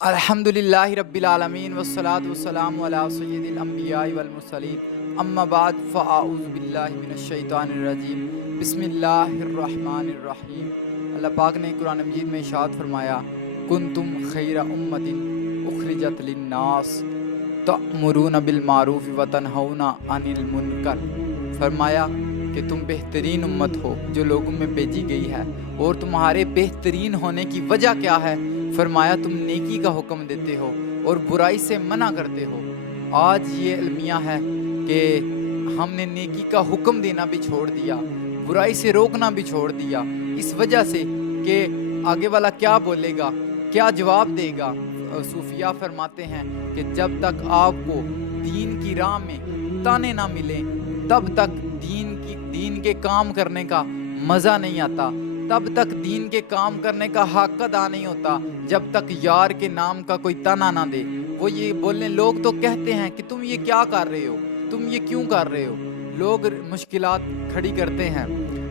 الحمدللہ رب العالمین والصلاة والسلام علی سید الانبیاء والمرسلین اما بعد فاعوذ باللہ من الشیطان الرجیم بسم اللہ الرحمن الرحیم۔ اللہ پاک نے قرآن مجید میں ارشاد فرمایا کنتم خیر امت اخرجت للناس تأمرون بالمعروف وتنہون عن المنکر۔ فرمایا کہ تم بہترین امت ہو جو لوگوں میں بھیجی گئی ہے، اور تمہارے بہترین ہونے کی وجہ کیا ہے؟ فرمایا تم نیکی کا حکم دیتے ہو اور برائی سے منع کرتے ہو۔ آج یہ المیہ ہے کہ ہم نے نیکی کا حکم دینا بھی چھوڑ دیا، برائی سے روکنا بھی چھوڑ دیا، اس وجہ سے کہ آگے والا کیا بولے گا، کیا جواب دے گا۔ صوفیاء فرماتے ہیں کہ جب تک آپ کو دین کی راہ میں تانے نہ ملیں تب تک دین کے کام کرنے کا مزہ نہیں آتا، تب تک دین کے کام کرنے کا حق ادا نہیں ہوتا جب تک یار کے نام کا کوئی تانا نہ دے۔ وہ یہ بولنے لوگ تو کہتے ہیں کہ تم یہ کیا کر رہے ہو، تم یہ کیوں کر رہے ہو۔ لوگ مشکلات کھڑی کرتے ہیں۔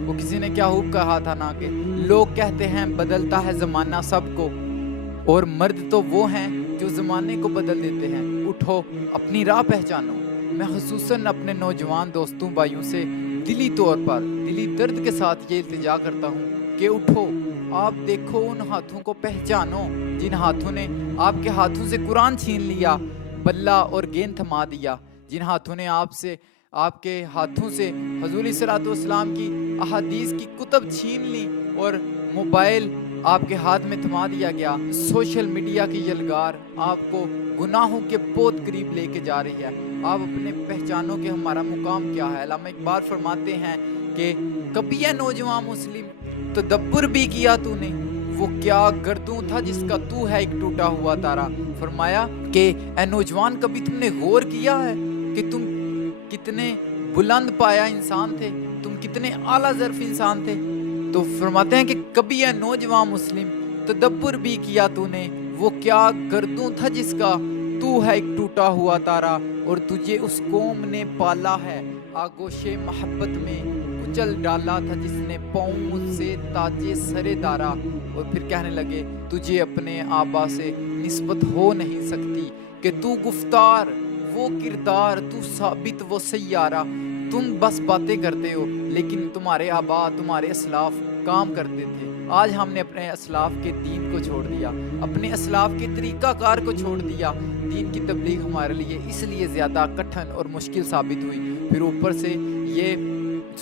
وہ کسی نے کیا خوب کہا تھا نا کہ لوگ کہتے ہیں بدلتا ہے زمانہ سب کو، اور مرد تو وہ ہیں جو زمانے کو بدل دیتے ہیں۔ اٹھو، اپنی راہ پہچانو۔ میں خصوصاً اپنے نوجوان دوستوں بھائیوں سے دلی طور پر دلی درد کے ساتھ یہ التجا کرتا ہوں کہ اٹھو، آپ دیکھو ان ہاتھوں کو پہچانو جن ہاتھوں نے آپ کے ہاتھوں سے قرآن چھین لیا، بلہ اور گیند تھما دیا، جن ہاتھوں نے آپ کے ہاتھوں سے حضور صلی اللہ علیہ وسلم کی احادیث کی کتب چھین لی اور موبائل آپ کے ہاتھ میں تھما دیا گیا۔ سوشل میڈیا کی یلغار آپ کو گناہوں کے بہت قریب لے کے جا رہی ہے۔ آپ اپنے پہچانو کہ ہمارا مقام کیا ہے۔ علامہ اقبال فرماتے ہیں کہ کبھی اے نوجوان مسلم تدبر بھی کیا تو نے، وہ کیا گردوں تھا جس کا تو ہے ایک ٹوٹا ہوا تارا۔ فرمایا کہ اے نوجوان کبھی تم نے غور کیا ہے کہ تم کتنے بلند پایا انسان تھے، تم کتنے اعلیٰ ظرف انسان تھے۔ تو فرماتے ہیں کہ کبھی اے نوجوان مسلم تدبر بھی کیا تو نے، وہ کیا گردوں تھا جس کا تو ہے ایک ٹوٹا ہوا تارا، اور تجھے اس قوم نے پالا ہے آگوش محبت میں کچل ڈالا تھا جس نے پاؤں سے تاجے سرے دارا۔ اور پھر کہنے لگے تجھے اپنے آبا سے نسبت ہو نہیں سکتی کہ تو گفتار وہ کردار، تو ثابت وہ سیارہ۔ تم بس باتیں کرتے ہو لیکن تمہارے آبا تمہارے اسلاف کام کرتے تھے۔ آج ہم نے اپنے اسلاف کے دین کو چھوڑ دیا، اپنے اسلاف کے طریقہ کار کو چھوڑ دیا۔ دین کی تبلیغ ہمارے لیے اس لیے زیادہ کٹھن اور مشکل ثابت ہوئی۔ پھر اوپر سے یہ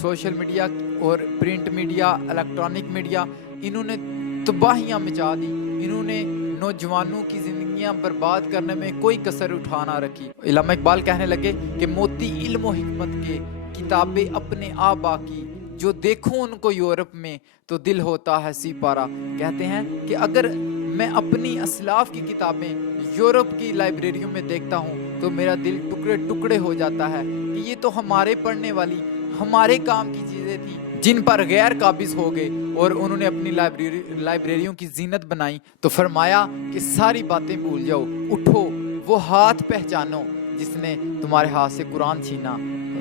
سوشل میڈیا اور پرنٹ میڈیا، الیکٹرانک میڈیا، انہوں نے تباہیاں مچا دی۔ انہوں نے نوجوانوں کی زندگیاں برباد کرنے میں کوئی کسر اٹھا نہ رکھی۔ علامہ اقبال کہنے لگے کہ موتی علم و حکمت کے کتابیں اپنے آبا کی، جو دیکھوں ان کو یورپ میں تو دل ہوتا ہے سی پارا۔ کہتے ہیں کہ اگر میں اپنی اسلاف کی کتابیں یورپ کی لائبریریوں میں دیکھتا ہوں تو میرا دل ٹکڑے ٹکڑے ہو جاتا ہے کہ یہ تو ہمارے پڑھنے والی ہمارے کام کی چیزیں تھیں جن پر غیر قابض ہو گئے اور انہوں نے اپنی لائبریریوں کی زینت بنائی۔ تو فرمایا کہ ساری باتیں بھول جاؤ، اٹھو، وہ ہاتھ پہچانو جس نے تمہارے ہاتھ سے قرآن چھینا،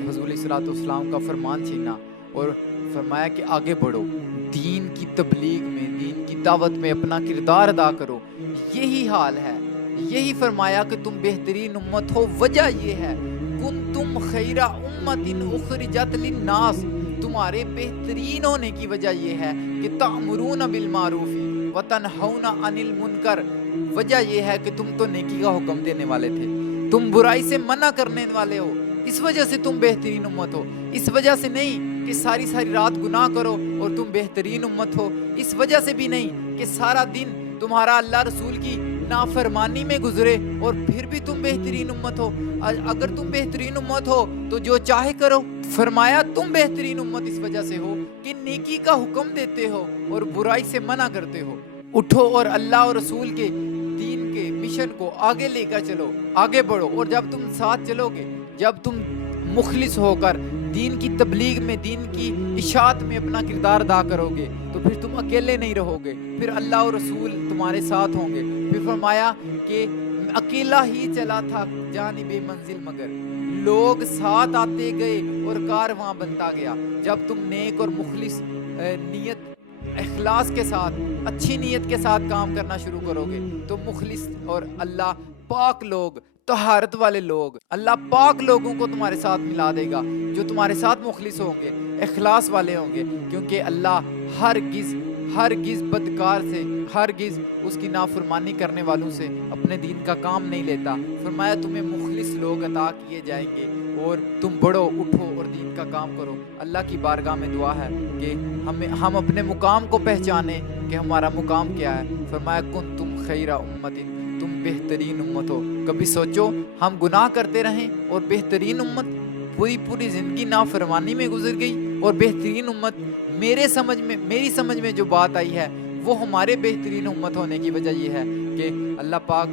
حضور صلی اللہ علیہ وسلم کا فرمان چھینا، اور فرمایا کہ آگے بڑھو، دین کی تبلیغ میں، دین کی دعوت میں اپنا کردار ادا کرو۔ یہی حال ہے، یہی فرمایا کہ تم بہترین امت ہو۔ وجہ یہ ہے کنتم خیر امت اخرجت للناس، تمہارے بہترین ہونے کی وجہ یہ ہے کہ تأمرون بالمعروف وتنہون عن المنکر۔ وجہ یہ ہے کہ تم تو نیکی کا حکم دینے والے تھے، تم برائی سے منع کرنے والے ہو، اس وجہ سے تم بہترین امت ہو۔ اس وجہ سے نہیں کہ ساری رات گناہ کرو اور تم بہترین امت ہو، اس وجہ سے بھی نہیں کہ سارا دن تمہارا اللہ رسول کی نافرمانی میں گزرے اور پھر بھی تم بہترین امت ہو۔ اگر تم بہترین امت ہو تو جو چاہے کرو۔ فرمایا تم بہترین امت اس وجہ سے ہو کہ نیکی کا حکم دیتے ہو اور برائی سے منع کرتے ہو۔ اٹھو اور اللہ اور رسول کے دین کے مشن کو آگے لے کر چلو، آگے بڑھو۔ اور جب تم ساتھ چلو گے، جب تم مخلص ہو کر دین کی تبلیغ میں، دین کی اشاعت میں اپنا کردار ادا کرو گے تو پھر تم اکیلے نہیں رہو گے، پھر اللہ اور رسول تمہارے ساتھ ہوں گے۔ پھر فرمایا کہ اکیلا ہی چلا تھا جانب منزل مگر، لوگ ساتھ آتے گئے اور کارواں بنتا گیا۔ جب تم نیک اور مخلص نیت اخلاص کے ساتھ اچھی نیت کے ساتھ کام کرنا شروع کرو گے تو مخلص اور اللہ پاک لوگ، طہارت والے لوگ، اللہ پاک لوگوں کو تمہارے ساتھ ملا دے گا جو تمہارے ساتھ مخلص ہوں گے، اخلاص والے ہوں گے، کیونکہ اللہ ہرگز بدکار سے، ہرگز اس کی نافرمانی کرنے والوں سے اپنے دین کا کام نہیں لیتا۔ فرمایا تمہیں مخلص لوگ عطا کیے جائیں گے اور تم بڑھو، اٹھو اور دین کا کام کرو۔ اللہ کی بارگاہ میں دعا ہے کہ ہم اپنے مقام کو پہچانیں کہ ہمارا مقام کیا ہے۔ فرمایا کنتم خیر امت، تم بہترین امت ہو۔ کبھی سوچو ہم گناہ کرتے رہیں اور بہترین امت پوری زندگی نافرمانی میں گزر گئی، اور بہترین امت میری سمجھ میں جو بات آئی ہے وہ ہمارے بہترین امت ہونے کی وجہ یہ ہے کہ اللہ پاک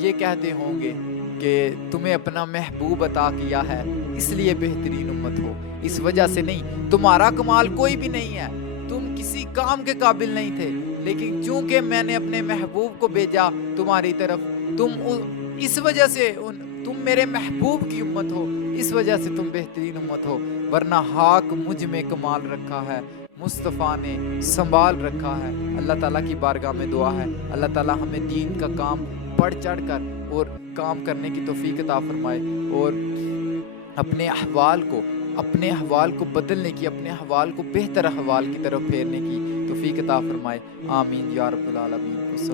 یہ کہتے ہوں گے کہ تمہیں اپنا محبوب عطا کیا ہے اس لیے بہترین امت ہو، اس وجہ سے نہیں۔ تمہارا کمال کوئی بھی نہیں ہے، تم کسی کام کے قابل نہیں تھے، لیکن چونکہ میں نے اپنے محبوب کو بھیجا تمہاری طرف، اس وجہ سے تم میرے محبوب کی امت ہو، اس وجہ سے تم بہترین امت ہو، ورنہ حق مجھ میں کمال رکھا ہے، مصطفیٰ نے سنبھال رکھا ہے۔ اللہ تعالیٰ کی بارگاہ میں دعا ہے اللہ تعالیٰ ہمیں دین کا کام بڑھ چڑھ کر اور کام کرنے کی توفیق عطا فرمائے، اور اپنے احوال کو بدلنے کی، اپنے احوال کو بہتر احوال کی طرف پھیرنے کی توفیق عطا فرمائے۔ آمین یا رب العالمین۔